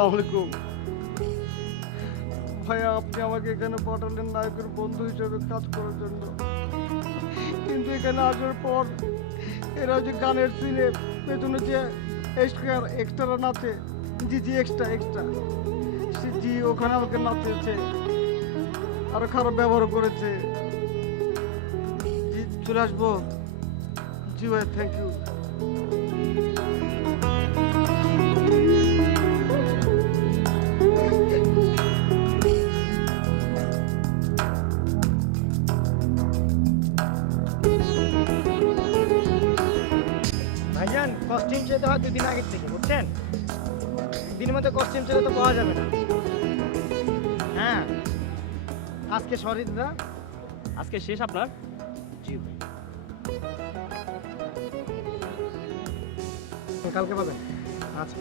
আসসালামু ভাইয়া, আপনি আমাকে এখানে পাঠালেন নায়কের বন্ধু হিসেবে কাজ করার জন্য। কিন্তু এখানে আসার পর এরা যে গানের সিনে পেছনে যে এক্সট্রা এক্সট্রা নাচে, জি জি এক্সট্রা এক্সট্রা জি ওখানে আমাকে নাচেছে আরও খারাপ ব্যবহার করেছে। জি, চলে আসব। জি ভাই থ্যাংক ইউ চেতে হয় দুদিন আগের থেকে বুঝছেন? দিনের মধ্যে কস্টিউম চলে তো পাওয়া যাবে না। হ্যাঁ। আজকে সরি দাদা। আজকে শেষ আপনার? জি কালকে পাবেন। আচ্ছা।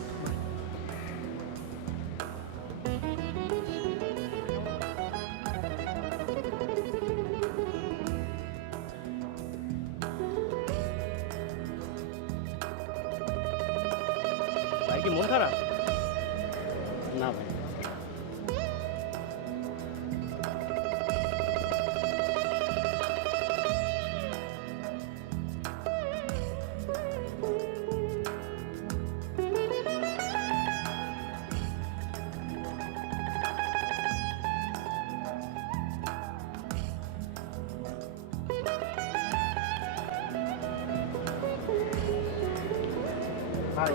ভাই।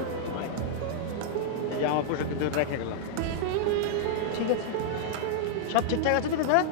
এই যে আমার পোশাক কিন্তু রেখে গেলাম। ঠিক আছে। সব ঠিকঠাক আছে তো দাদা?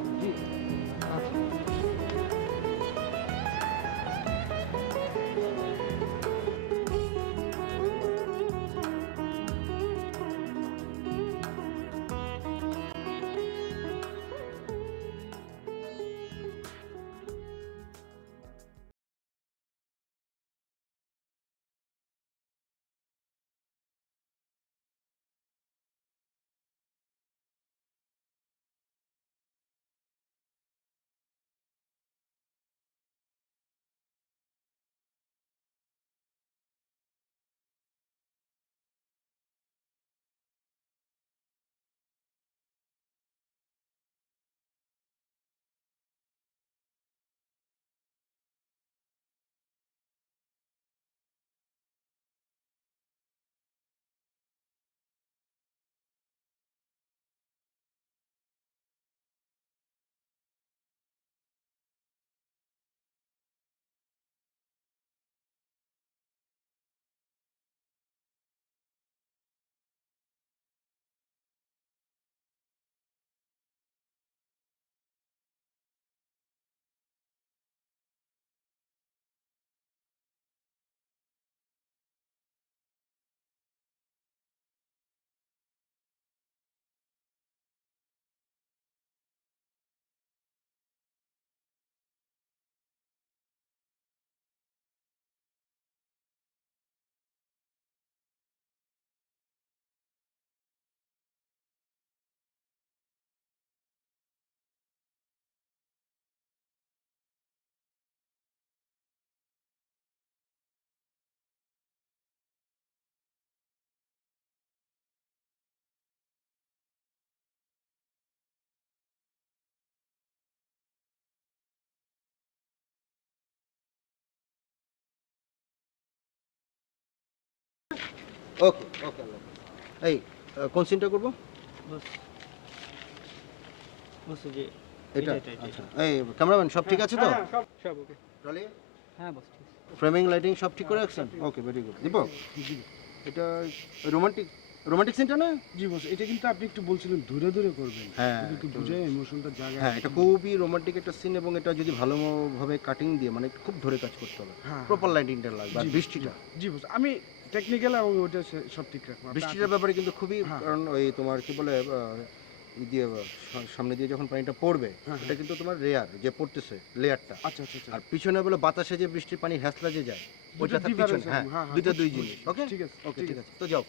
ওকে ওকে এই কোন সিনটা করব? যে এটা? এটা, এটা, আচ্ছা। এই ক্যামেরাম্যান সব ঠিক আছে তো? হ্যাঁ, সব সব ওকে ট্রলি হ্যাঁ বস ঠিক ফ্রেমিং লাইটিং সব ঠিক করে রাখছেন? ওকে ভেরি গুড দীপক এটা রোমান্টিক রোমান্টিক সিনটা না? জি বস এটা কিন্তু আপনি একটু বলছিলেন করবেন। হ্যাঁ, একটু একটু- বুঝে ইমোশনটা জায়গা হ্যাঁ এটা খুবই রোমান্টিক একটা সিন এবং এটা যদি ভালোভাবে কাটিং দিয়ে মানে খুব ধরে কাজ করতে হবে। হ্যাঁ, প্রপার লাইটিংটা লাগবে আর জি, বৃষ্টিটা। জি বস আমি টেকনিক্যাল এবং ওটা সব ঠিক রাখব। বৃষ্টিটার ব্যাপারে কিন্তু খুবই হ্যাঁ। কারণ ওই তোমার কি বলে দিয়ে সামনে দিয়ে যখন পানিটা পড়বে হ্যাঁ, এটা কিন্তু তোমার রেয়ার যে পড়তেছে লেয়ারটা আচ্ছা আচ্ছা আচ্ছা। আর পিছনে বলে বাতাসে যে বৃষ্টির পানি হ্যাসলা যে যায় ওইটা থাকে পিছনে হ্যাঁ হ্যাঁ, হ্যাঁ, দুইটা দুই জিনিস ওকে ঠিক আছে, ওকে ঠিক আছে। তো যাও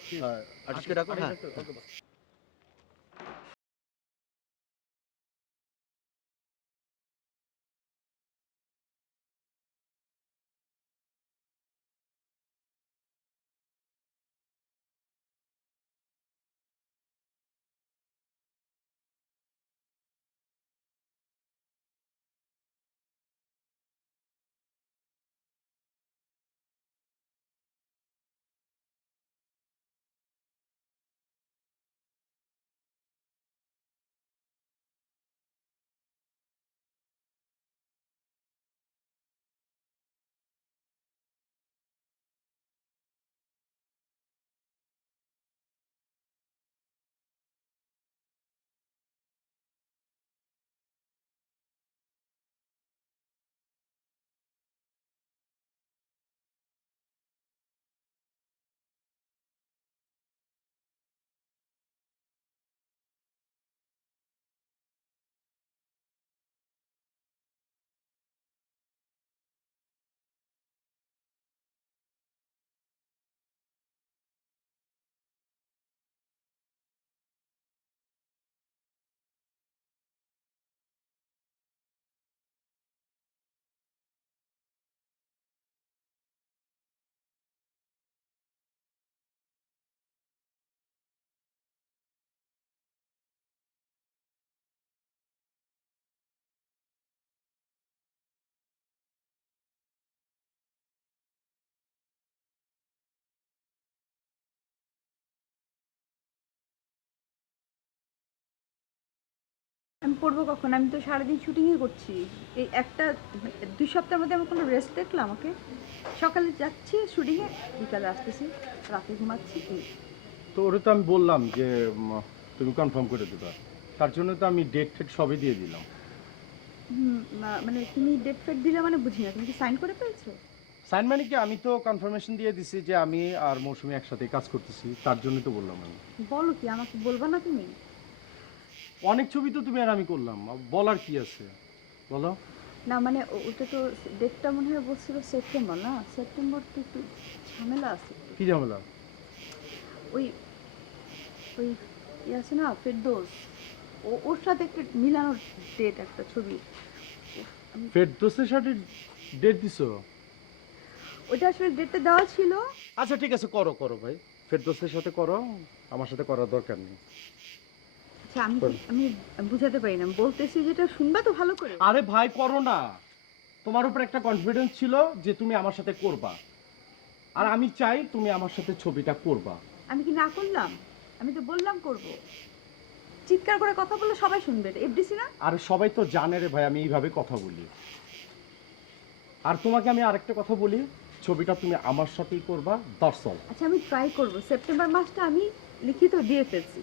আর্টিস্টকে ডাকো হ্যাঁ। আমি পড়ব কখন? আমি তো সারাদিন শুটিংই করছি। এই একটা দুই সপ্তাহের মধ্যে আমি কোনো রেস্ট দেখলাম আমাকে সকালে যাচ্ছি শুটিংয়ে বিকালে আসতেছি রাতে ঘুমাচ্ছি এই। তো ওটা তো আমি বললাম যে তুমি কনফার্ম করে দেবা। তার জন্য তো আমি ডেট ফেট সবই দিয়ে দিলাম। মানে তুমি ডেট ফেট দিলে মানে বুঝি না। তুমি কি সাইন করে পেয়েছ? সাইন মানে কি? আমি তো কনফার্মেশন দিয়ে দিছি যে আমি আর মৌসুমি একসাথে কাজ করতেছি। তার জন্য তো বললাম আমি। বলো কি আমাকে বলবা না তুমি? অনেক ছবি তো তুমি আর আমি করলাম। বলার কি আছে? বলো। না মানে ওটা তো ডেটটা মনে হয় বলছিল সেপ্টেম্বর না? সেপ্টেম্বর তো একটু ঝামেলা আছে কি ঝামেলা? ওই ওই ইয়ে আছে না ফেরদোস। ও ওর সাথে একটা মিলানোর ডেট একটা ছবি। ফেরদোসের সাথে ডেট দিছো? ওটা আসলে ডেটটা দেওয়া ছিল। আচ্ছা ঠিক আছে করো করো ভাই। ফেরদোসের সাথে করো আমার সাথে করার দরকার নেই। আচ্ছা আমি আমি বুঝাতে পারি না। বলতেছি যেটা শুনবা তো ভালো করে। আরে ভাই করো না। তোমার উপর একটা কনফিডেন্স ছিল যে তুমি আমার সাথে করবা। আর আমি চাই তুমি আমার সাথে ছবিটা করবা। আমি কি না করলাম? আমি তো বললাম করব। চিৎকার করে কথা বললে সবাই শুনবে এফডিসি না? আর সবাই তো জানে রে ভাই আমি এইভাবে কথা বলি। আর তোমাকে আমি আরেকটা কথা বলি ছবিটা তুমি আমার সাথেই করবা দর্শক আচ্ছা আমি ট্রাই করব। সেপ্টেম্বর মাসটা আমি লিখিত দিয়ে ফেলছি।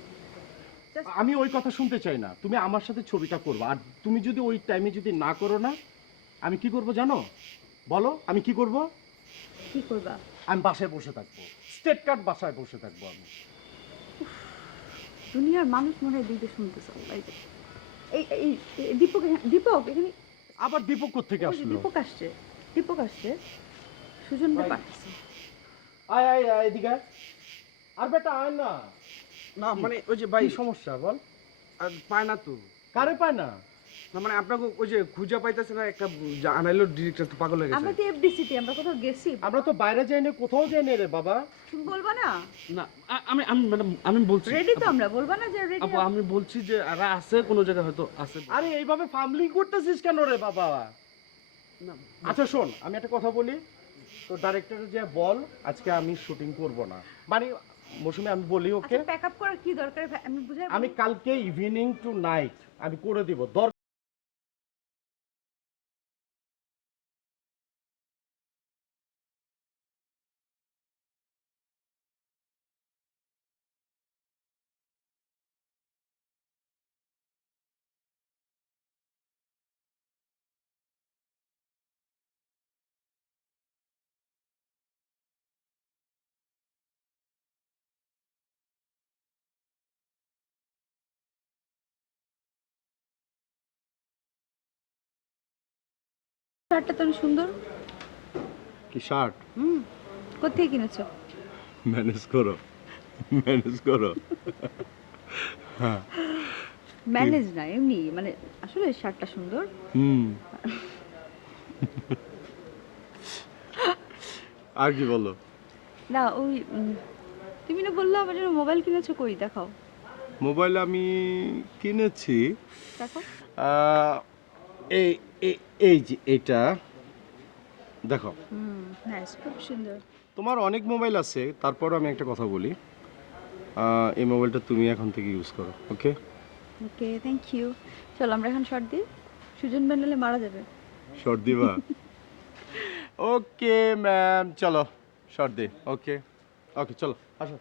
আমি ওই কথা শুনতে চাই না। তুমি আমার সাথে ছবিটা করবা। আর তুমি যদি ওই টাইমে যদি না করো না আমি কি করব জানো? বলো আমি কি করব? কি করবা? আমি বাসায় বসে থাকব। স্টেট কার্ড বাসায় বসে থাকব আমি। দুনিয়ার মানুষ মনে হয় শুনতেছে এই যে। এই এই দীপক দীপক এখানে আবার দীপক থেকে আসলো? দীপক আসছে দীপক আসছে। সুজন। পাঠাচ্ছে আয় আয় আয় এদিকে আর বেটা আয় না। না মানে ওই যে ভাই সমস্যা বল। আর পায় না তো। কারে পায় না? না মানে আপনাকে ওই যে খুঁজে পাইতেছে না একটা জানাইলো ডিরেক্টর তো পাগল হয়ে আমরা গেছে তো এফডিসিতে আমরা কোথাও গেছি। আমরা তো বাইরে যাই না কোথাও যাই না রে বাবা। তুমি বলবা না? না আমি আমি ম্যাডাম আমি বলছি। রেডি তো আমরা বলবা না যে রেডি আপু আমি বলছি যে আছে কোনো জায়গায় হয়তো আছে। আরে এইভাবে ফার্মলিং করতেছিস কেন রে বাবা? না, আচ্ছা শোন আমি একটা কথা বলি। তো ডাইরেক্টর যে বল আজকে আমি শুটিং করব না। মানে মৌসুমে আমি বলি ওকে প্যাক আপ করার কি দরকার? আমি বুঝাই আমি কালকে ইভিনিং টু নাইট আমি করে দিব। শার্টটা তো সুন্দর। কি শার্ট? হুম কোথেকে কিনেছো? ম্যানেজ করো ম্যানেজ করো। হ্যাঁ ম্যানেজ না এমনি মানে আসলে শার্টটা সুন্দর। হুম। আর কি বলো? না ওই তুমি না বললে আমার জন্য মোবাইল কিনেছো কই? দেখাও। মোবাইল আমি কিনেছি। দেখো। এই এই- যে এটা দেখো। হ্যাঁ খুব সুন্দর। তোমার অনেক মোবাইল আছে তারপর আমি একটা কথা বলি। এই মোবাইলটা তুমি এখন থেকে ইউজ করো ওকে? ওকে থ্যাংক ইউ চলো আমরা এখন শর্ট দিই। সুজন ব্যান্ডেলে মারা যাবে। শর্ট দিবা? ওকে ম্যাম চলো শর্ট দে ওকে ওকে চলো আসো।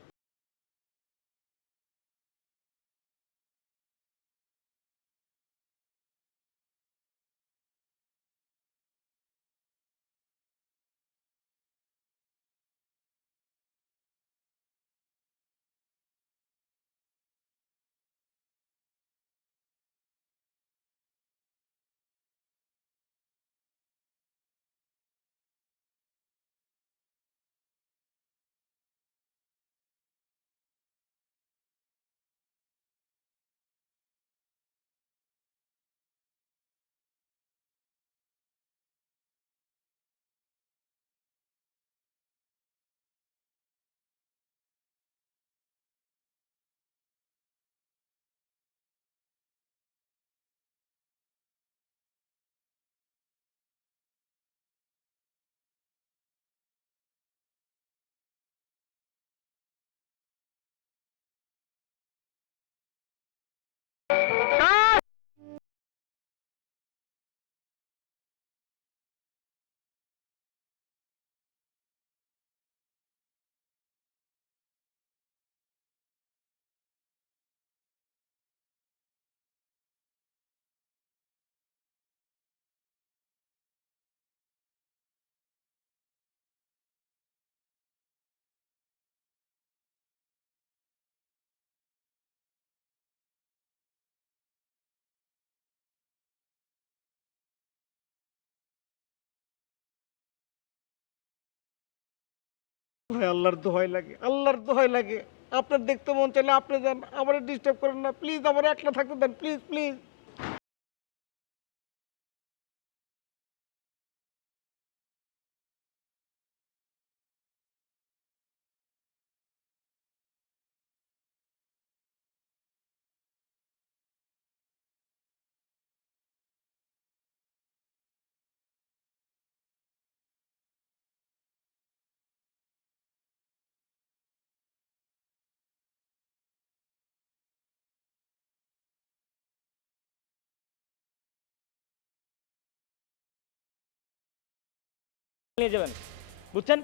ভাই, আল্লাহর দোহাই লাগে, আল্লাহর দোহাই লাগে। আপনার দেখতে মন চাইলে আপনি যান, আমার ডিস্টার্ব করেন না। প্লিজ আমার একলা থাকতে দেন প্লিজ প্লিজ নিয়ে যাবেন। বুঝছেন?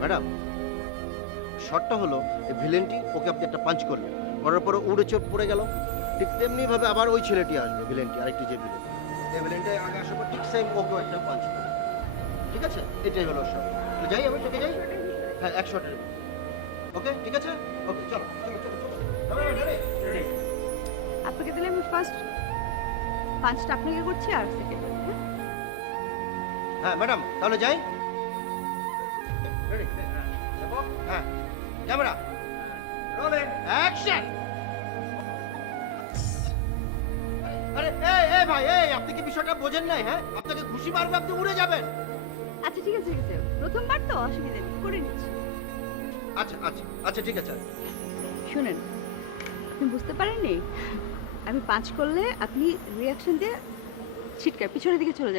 ম্যাডাম শর্টটা হলো, এই ভিলেনটি ওকে আপনি একটা পাঞ্চ করলেন। করার পরে উড়ে চোট পড়ে গেল। ঠিক তেমনি ভাবে আবার ওই ছেলেটি আসবে, ভিলেনটি আরেকটি যে ভিলেন এই ভিলেনটা আগে আসার পর ঠিক সেম ওকে একটা পাঞ্চ করবে ঠিক আছে? এটাই হলো শর্ট যাই আমি তোকে যাই। হ্যাঁ এক শটের ওকে? ঠিক আছে? ওকে চলো। চলো চলো? আপনাকে দিলে আমি ফার্স্ট পাঁচটা আপনাকে করছি আর সেকেন্ড হ্যাঁ? ম্যাডাম তাহলে যাই। হ্যাঁ। ক্যামেরা। রোলিং অ্যাকশন আরে এই এই ভাই এই আপনি কি বিষয়টা বোঝেন নাই হ্যাঁ? আপনাকে খুশি মারবে আপনি উড়ে যাবেন। আচ্ছা ঠিক আছে ঠিক আছে। প্রথমবার তো অসুবিধা নেই করে নিচ্ছি। আচ্ছা আচ্ছা আচ্ছা ঠিক আছে। শুনেন আপনি বুঝতে পারেননি? আমি পাঁচ করলে আপনি রিয়াকশন দিয়ে ছিটকায় পিছনের দিকে চলে যাবেন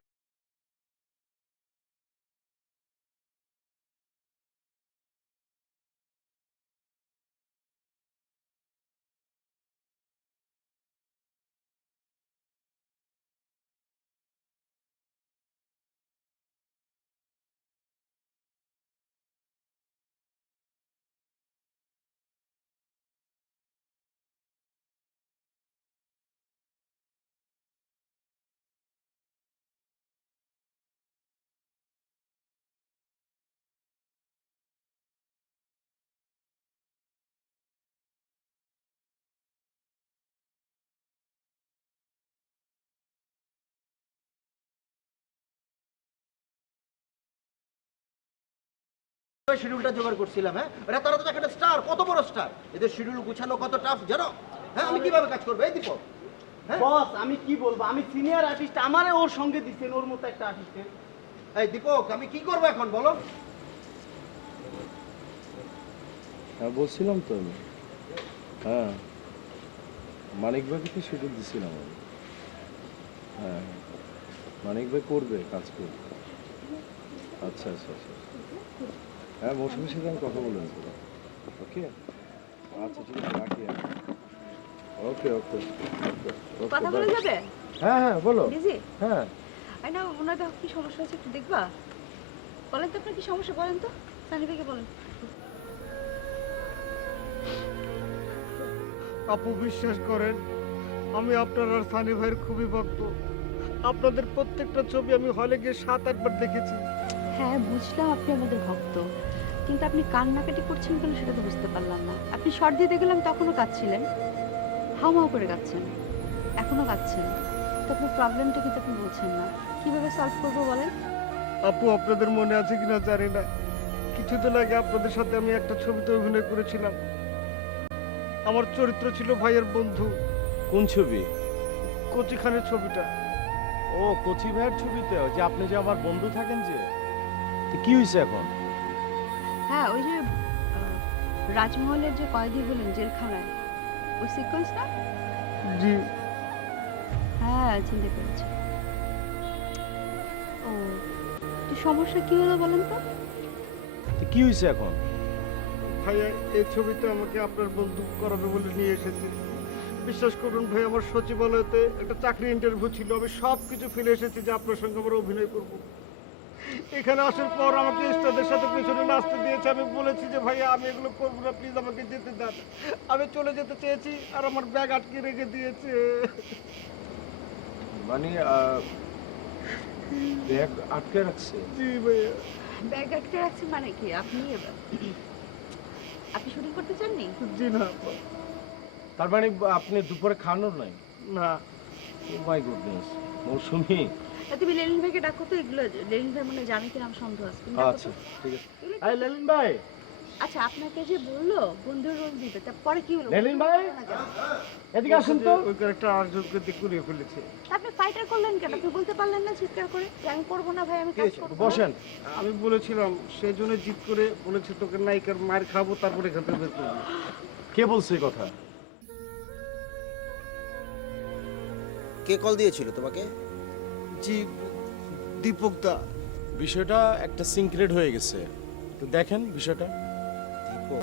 শিডিউলটা জোগাড় করছিলাম হ্যাঁ? এটা তারা তো একটা স্টার কত বড় স্টার এদের শিডিউল গুছানো কত টাফ জানো? হ্যাঁ আমি কীভাবে কাজ করব? এই দীপক হ্যাঁ? বস আমি কি বলব? আমি সিনিয়র আর্টিস্ট আমারে ওর সঙ্গে দিচ্ছেন ওর মতো একটা আর্টিস্টের এই দীপক আমি কি করব এখন বলো? হ্যাঁ বলছিলাম তো আমি। হ্যাঁ। মানিক ভাইকে শিডিউল দিছিলাম আমি। হ্যাঁ হ্যাঁ। মানিক ভাই করবে কাজ করবে। আচ্ছা আচ্ছা আচ্ছা। হ্যাঁ মৌসুমীর সাথে আমি কথা বলে নেব। ওকে? আচ্ছা ঠিক আছে রাখি ওকে ওকে ওকে কথা বলে যাবে? হ্যাঁ হ্যাঁ বলো। বিজি হ্যাঁ। আই না কি সমস্যা হচ্ছে একটু দেখবা। বলেন তো আপনার কি সমস্যা? বলেন তো বলেন। আপু বিশ্বাস করেন আমি আপনার আর সানি ভাইয়ের খুবই ভক্ত। আপনাদের প্রত্যেকটা ছবি আমি হলে গিয়ে সাত আটবার দেখেছি। হ্যাঁ বুঝলাম আপনি আমাদের ভক্ত। কিন্তু আপনি কান্নাকাটি করছেন কেন সেটা তো বুঝতে পারলাম না। আপনি শর্ট দিতে গেলাম তখনও কাঁদছিলেন। হাও মাও করে কাঁদছেন। এখনও কাঁদছেন। তো আপনার প্রবলেমটা কিন্তু আপনি বলছেন না। কীভাবে সলভ করব বলেন? আপু আপনাদের মনে আছে কিনা জানি না। কিছুদিন আগে আপনাদের সাথে আমি একটা ছবিতে অভিনয় করেছিলাম। আমার চরিত্র ছিল ভাইয়ের বন্ধু। কোন ছবি? কচি খানের ছবিটা। ও কচি ভাইয়ের ছবিতে? যে আপনি যে আমার বন্ধু থাকেন যে? কি হয়েছে এখন? হ্যাঁ ওই যে রাজমহলের যে কয়েদি হলেন জেলখানায় ওই সিকোয়েন্স না জি। হ্যাঁ চিনতে পেরেছি। ও তো সমস্যা কি হলো বলেন তো? কি হয়েছে এখন? ভাইয়া এই ছবিতে আমাকে আপনার বন্ধু করাবে বলে নিয়ে এসেছে। বিশ্বাস করুন ভাই আমার সচিবালয়তে একটা চাকরি ইন্টারভিউ ছিল। আমি সব কিছু ফেলে এসেছি যে আপনার সঙ্গে আমরা অভিনয় করব। এখানে আসার পর আমাকে স্টারদের সাথে পেছনে নাচতে দিয়েছে আমি বলেছি যে ভাইয়া আমি এগুলো করব না প্লিজ আমাকে যেতে দেন। আমি চলে যেতে চেয়েছি আর আমার ব্যাগ আটকে রেখে দিয়েছে। মানে ব্যাগ আটকে রাখছে? জি ভাইয়া। ব্যাগ আটকে রাখছেন মানে কি? আপনি আপনি শুটিং করতে চাননি? জি না তার মানে আপনি দুপুরে খানোর নাই? না। Oh my goodness Mousumi. তুমি লেলিন ভাইকে ডাকো তো এগুলো লেলিন ভাই মনে জানে কিনা আমার সন্দেহ আছে। তুমি আচ্ছা ঠিক আছে। কি- লেলিন ভাই। আচ্ছা আপনাকে যে বলল বন্ধুর রোল দিতে তা পরে কি হলো? লেলিন ভাই? এদিকে আসুন তো। ওই ক্যারেক্টার আরেকজনকে দিয়ে ফেলেছে। আপনি ফাইটার করলেন কেন? আপনি বলতে পারলেন না চিৎকার করে আমি করব না ভাই আমি কাজ করব? বসেন। আমি বলেছিলাম সেই জন্য জিত করে বলেছে তোকে নায়িকার মার খাব তারপরে এখান থেকে বের করব। কে বলছে এই কথা? কে কল দিয়েছিল তোমাকে? জি দীপক বিষয়টা একটা সিঙ্ক্রেট হয়ে গেছে। তো দেখেন বিষয়টা।